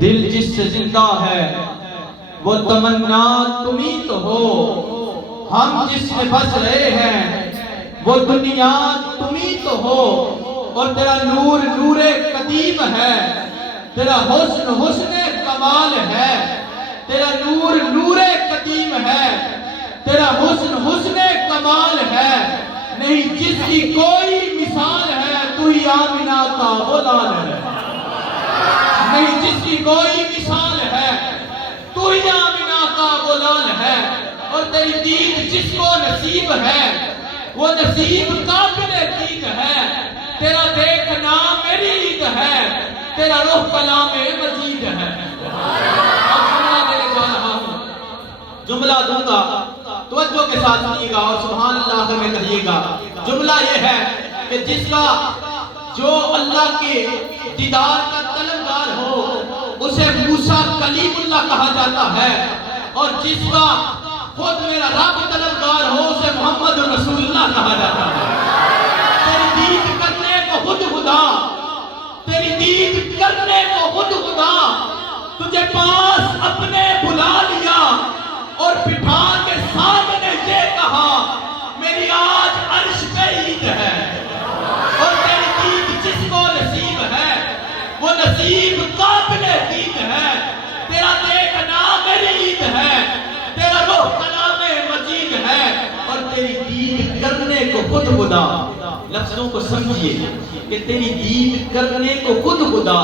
دل جس سے زندہ ہے وہ تمنا تمہیں تو ہو، ہم جس میں بس رہے ہیں وہ دنیا تمہیں تو ہو، اور تیرا نور نور قدیم ہے، تیرا حسن حسن کمال ہے، تیرا نور نور قدیم ہے، تیرا حسن حسن کمال ہے، نہیں جس کی کوئی مثال ہے، تو ہی آمنہ کا وہ لال ہے، نہیں جس کی کوئی مثال ہے، تو ہی آمنہ کا وہ لال ہے، اور تیری دید جس کو نصیب ہے وہ نصیب قابل دید ہے، تیرا دیکھنا میری عید ہے، تیرا روح کلام مزید ہے۔ اب جملہ دینے جا رہا ہوں، جملہ دوں گا، توجہ کے ساتھ سنیے گا اور سبحان اللہ میں کہیے گا۔ جملہ یہ ہے کہ جس کا جو اللہ کے دیدار کا طلبگار ہو اسے موسیٰ کلیم اللہ کہا جاتا ہے، اور جس کا خود میرا رب طلبگار ہو اسے محمد رسول اللہ کہا جاتا ہے۔ تیری دید کرنے کو خود خدا، تیری دید کرنے کو خود خدا تجھے پاس اپنے بلا لیا، اور بٹھا کے سامنے یہ کہا میری آج عرش پہ عید ہے، اور تیری دید جس کو نصیب ہے وہ نصیب قابل دید ہے، تیرا دیکھنا میری عید ہے، تیرا روح کلام مجید ہے، اور تیری دید کرنے کو خود خدا۔ لفظوں کو سمجھیے کہ تیری دید کرنے کو خود خدا،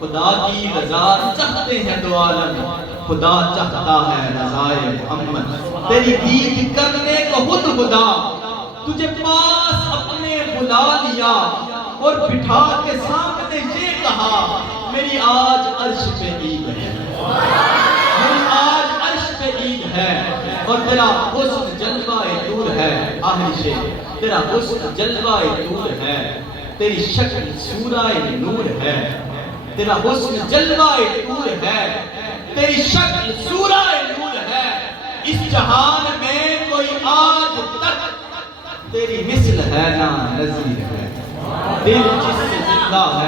خدا کی رضا چاہتے ہیں دو عالم، خدا چاہتا ہے رضائے محمد۔ تیری دید کرنے کو خود خدا تجھے پاس اپنے بلا لیا، اور بٹھا کے سامنے یہ کہا میری آج عرش پہ عید ہے، میری آج عرش پہ عید ہے، اور تیرا حسن جلوہ نور ہے۔ آخری شعر، تیرا حسن جلوہ نور ہے، تیری شکل سورہ نور ہے، تیرا حسن جلوہ نور ہے، تیری شکل سورہ نور ہے، اس جہان میں کوئی آج تک تیری مثل ہے نہ نظیر ہے، دل جس سے زندہ ہے